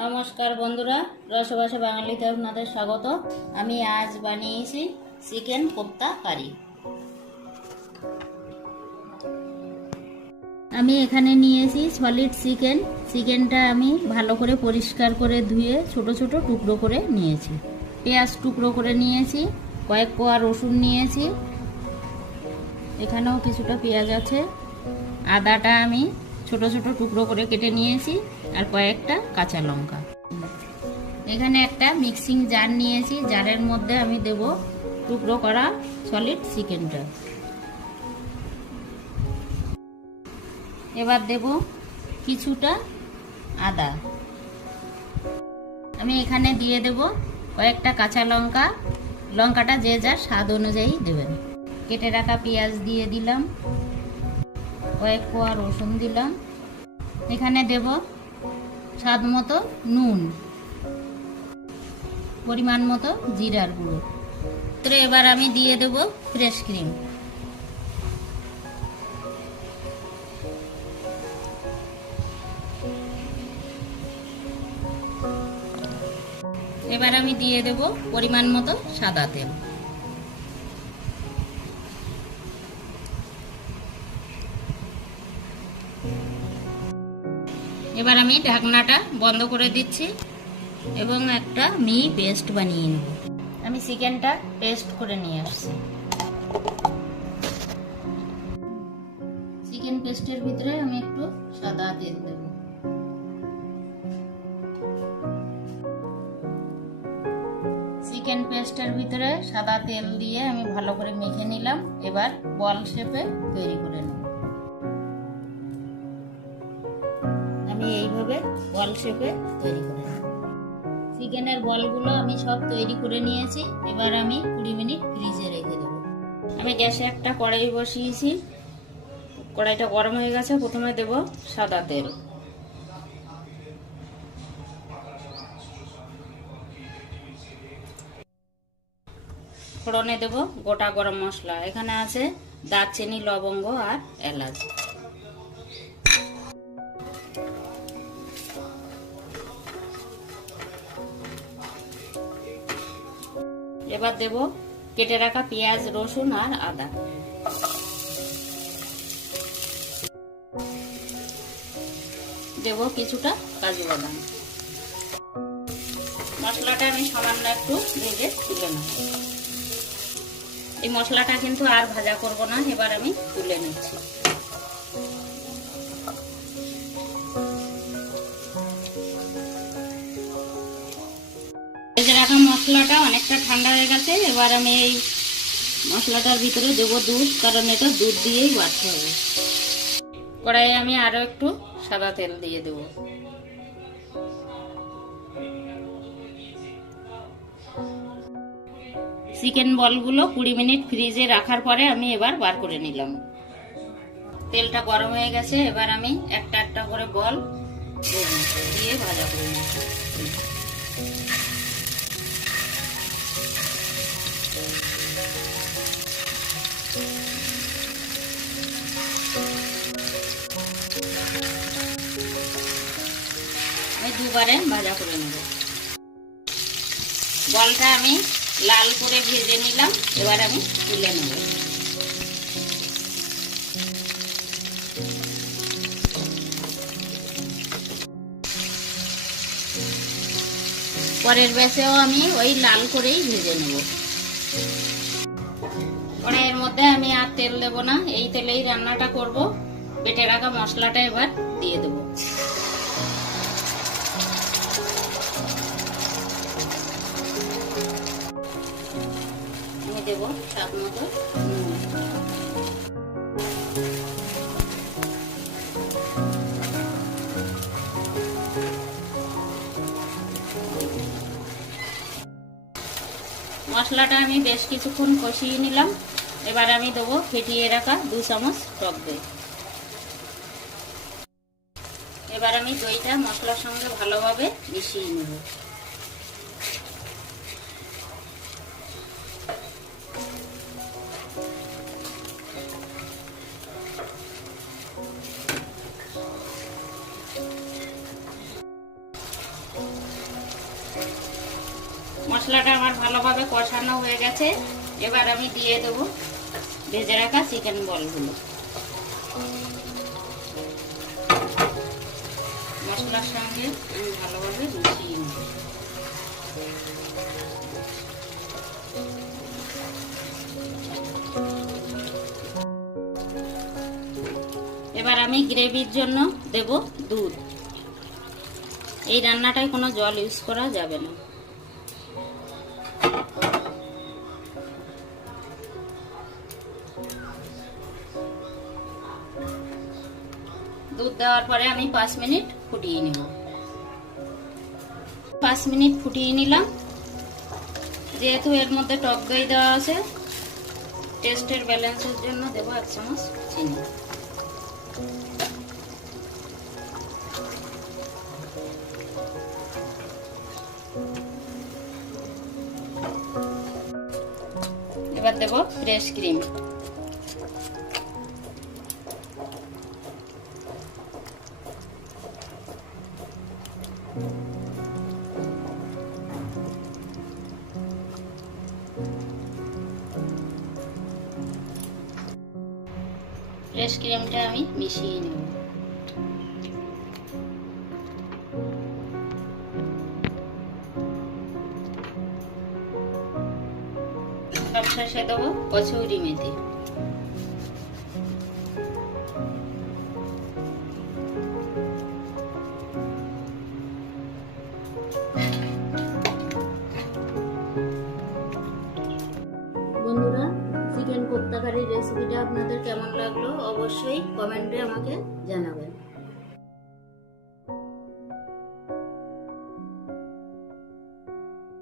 নমস্কার বন্ধুরা, রসবাসে বাঙালিতে আপনাদের স্বাগত। আমি আজ বানিয়েছি চিকেন কোপ্তা কারি। আমি এখানে নিয়েছি সলিড চিকেন। চিকেনটা আমি ভালো করে পরিষ্কার করে ধুয়ে ছোট ছোট টুকরো করে নিয়েছি। পেঁয়াজ টুকরো করে নিয়েছি, কয়েক কোয়া রসুন নিয়েছি, এখানেও কিছুটা পেঁয়াজ আছে। আদাটা আমি ছোট ছোট টুকরো করে কেটে নিয়েছি, আর কয়েকটা কাঁচা লঙ্কা। এখানে একটা মিক্সিং জার নিয়েছি, জারের মধ্যে আমি দেব টুকরো করা সলিড চিকেনটা। এবার দেব কিছুটা আদা। আমি এখানে দিয়ে দেব কয়েকটা কাঁচা লঙ্কা। লঙ্কাটা যে যার স্বাদ অনুযায়ী দেবেন। কেটে রাখা পেঁয়াজ দিয়ে দিলাম, কয়েক কোয়া রসুন দিলাম। এখানে দেব স্বাদ মতো নুন, পরিমাণ মতো জিরার গুঁড়ো। তো এবার আমি দিয়ে দেব ফ্রেশ ক্রিম। এবার আমি দিয়ে দেব পরিমাণ মতো সাদা তেল। এবার আমি ঢাকনাটা বন্ধ করে দিচ্ছি এবং একটা মিহি পেস্ট বানিয়ে নেব। আমি চিকেনটা পেস্ট করে নিয়ে আসছি। চিকেন পেস্টের ভিতরে আমি একটু সাদা তেল দেব। চিকেন পেস্টের ভিতরে সাদা তেল দিয়ে আমি ভালো করে মেখে নিলাম। এবার বল শেপে তৈরি করে নেব। আমি এইভাবে বল শেপে তৈরি করে নেব। চিকেনের বলগুলো আমি সব তৈরি করে নিয়েছি। এবার আমি 20 মিনিট ফ্রিজে রেখে দেবো। আমি গ্যাসে একটা কড়াই বসিয়েছি, কড়াইটা গরম হয়ে গেছে। প্রথমে দেব সাদা তেল, ফোড়নে দেব গোটা গরম মশলা। এখানে আছে দারচিনি, লবঙ্গ আর এলাচ। এবার দেব কেটে রাখা পেঁয়াজ, রসুন আর আদা। দেব কিছুটা কাজু বাদাম। মশলাটা আমি সামান্য একটু ভেজে তুলে নেব। এই মশলাটা কিন্তু আর ভাজা করব না, এবার আমি তুলে নিচ্ছি। ভেজে রাখা মশলাটা অনেকটা ঠান্ডা হয়ে গেছে। এবার আমি এই মশলাটার ভিতরে দেবো দুধ, কারণ এটা দুধ দিয়েই বাটতে হবে। কড়াইয়ে আমি আরো একটু সাদা তেল দিয়ে দেব। চিকেন বলগুলো 20 মিনিট ফ্রিজে রাখার পরে আমি এবার বার করে নিলাম। তেলটা গরম হয়ে গেছে। এবার আমি একটা একটা করে বল দিয়ে ভাজা করে নিই। আমি দুবারে ভাজা করে নেব। বলটা আমি লাল করে ভেজে নিলাম। এবার আমি তুলে নেব। পরের ব্যাচেও আমি ওই লাল করেই ভেজে নেব। কড়াইয়ের মধ্যে আমি আর তেল দেব না, এই তেলেই রান্নাটা করব। বেটে রাখা মশলাটা এবার দিয়ে দেব। আমি দেব স্বাদ মতো নুন। মশলাটা আমি বেশ কিছুক্ষণ কষিয়ে নিলাম। এবার আমি দেবো ফেটিয়ে রাখা 2 চামচ টক দই। এবার আমি দইটা মশলার সঙ্গে ভালোভাবে মিশিয়ে নেব। মশলাটা আমার ভালোভাবে কষানো হয়ে গেছে। এবার আমি দিয়ে দেবো ভেজে রাখা চিকেন বলগুলো। মশলার সঙ্গে আমি ভালোভাবে মিশিয়ে নেব। এবার আমি গ্রেভির জন্য দেব দুধ। এই রান্নাটায় কোনো জল ইউজ করা যাবে না। দুধ দেওয়ার পরে আমি 5 মিনিট ফুটিয়ে নেব। 5 মিনিট ফুটিয়ে নিলাম। যেহেতু এর মধ্যে টক দই দেওয়া আছে, টেস্টের ব্যালেন্সের জন্য দেব 1 চামচ চিনি। এবার দেব ফ্রেশ ক্রিম। ফ্রেশ ক্রিমটা আমি মিশিয়ে নেব। সবশেষে দেবো কসুরি মেথি। বন্ধুরা, চিকেন কোপ্তা কারির রেসিপিটা আপনাদের কেমন লাগলো অবশ্যই কমেন্টে আমাকে জানাবেন।